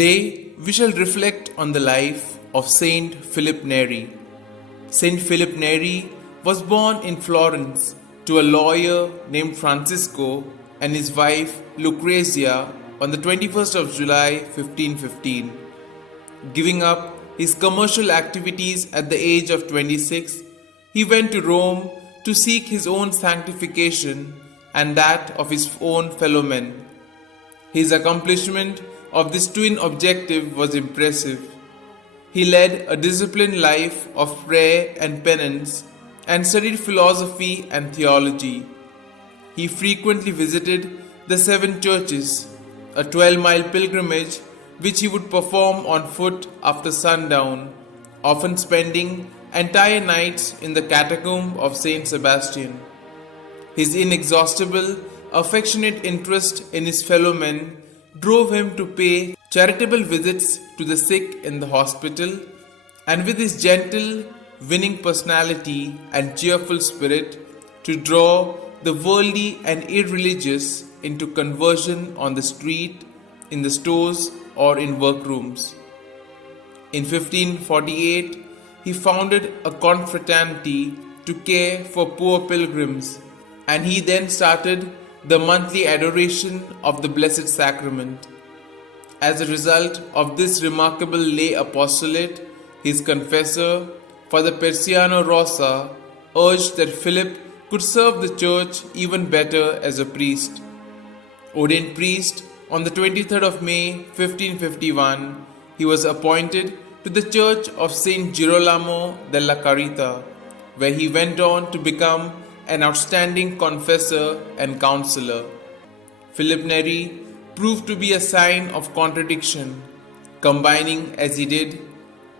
Today, we shall reflect on the life of St Philip Neri. St Philip Neri was born in Florence to a lawyer named Francisco and his wife Lucrezia on the 21st of July 1515. Giving up his commercial activities at the age of 26, he went to Rome to seek his own sanctification and that of his own fellow men. His accomplishment of this twin objective was impressive. He led a disciplined life of prayer and penance and studied philosophy and theology. He frequently visited the 7 churches, a 12-mile pilgrimage which he would perform on foot after sundown, often spending entire nights in the catacomb of St. Sebastian. His inexhaustible, affectionate interest in his fellow men drove him to pay charitable visits to the sick in the hospital, and with his gentle, winning personality and cheerful spirit to draw the worldly and irreligious into conversion on the street, in the stores, or in workrooms. In 1548, he founded a confraternity to care for poor pilgrims, and he then started the monthly adoration of the Blessed Sacrament. As a result of this remarkable lay apostolate, his confessor, Father Persiano Rosa, urged that Philip could serve the church even better as a priest. Ordained priest on the 23rd of May 1551, he was appointed to the Church of Saint Girolamo della Carita, where he went on to become an outstanding confessor and counselor. Philip Neri proved to be a sign of contradiction, combining as he did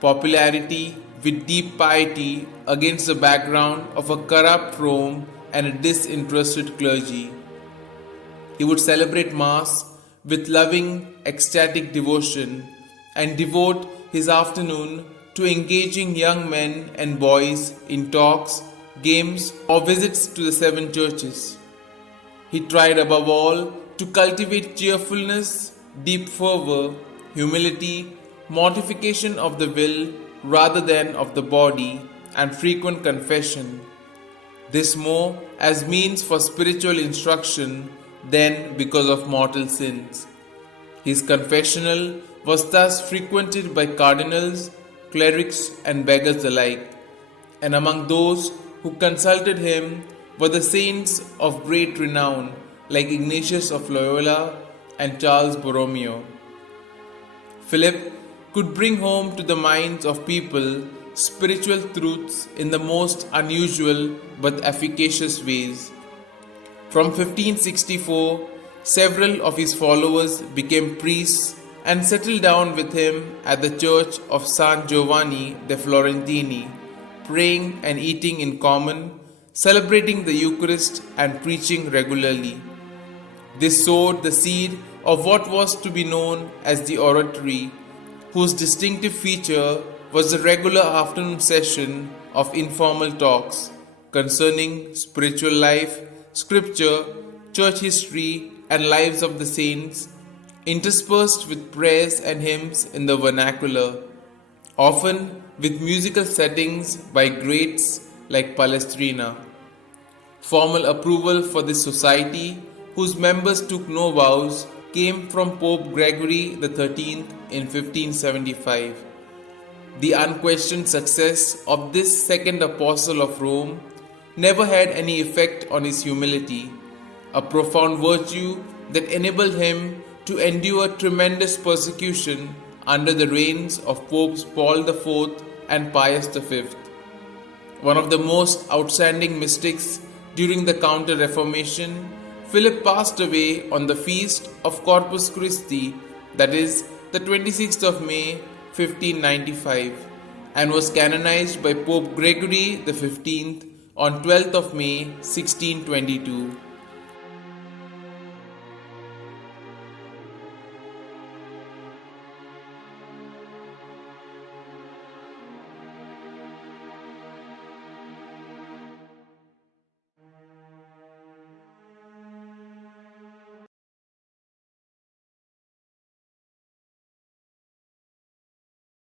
popularity with deep piety against the background of a corrupt Rome and a disinterested clergy. He would celebrate Mass with loving, ecstatic devotion and devote his afternoon to engaging young men and boys in talks, games, or visits to the 7 churches. He tried above all to cultivate cheerfulness, deep fervor, humility, mortification of the will rather than of the body, and frequent confession. This more as means for spiritual instruction than because of mortal sins. His confessional was thus frequented by cardinals, clerics, and beggars alike, and among those who consulted him were the saints of great renown like Ignatius of Loyola and Charles Borromeo. Philip could bring home to the minds of people spiritual truths in the most unusual but efficacious ways. From 1564, several of his followers became priests and settled down with him at the church of San Giovanni de Florentini, praying and eating in common, celebrating the Eucharist and preaching regularly. This sowed the seed of what was to be known as the oratory, whose distinctive feature was the regular afternoon session of informal talks concerning spiritual life, scripture, church history, and lives of the saints, interspersed with prayers and hymns in the vernacular, often with musical settings by greats like Palestrina. Formal approval for this society, whose members took no vows, came from Pope Gregory XIII in 1575. The unquestioned success of this second apostle of Rome never had any effect on his humility, a profound virtue that enabled him to endure tremendous persecution under the reigns of Popes Paul IV and Pius V. One of the most outstanding mystics during the Counter-Reformation, Philip passed away on the feast of Corpus Christi, that is, the 26th of May 1595, and was canonized by Pope Gregory XV on 12th of May 1622.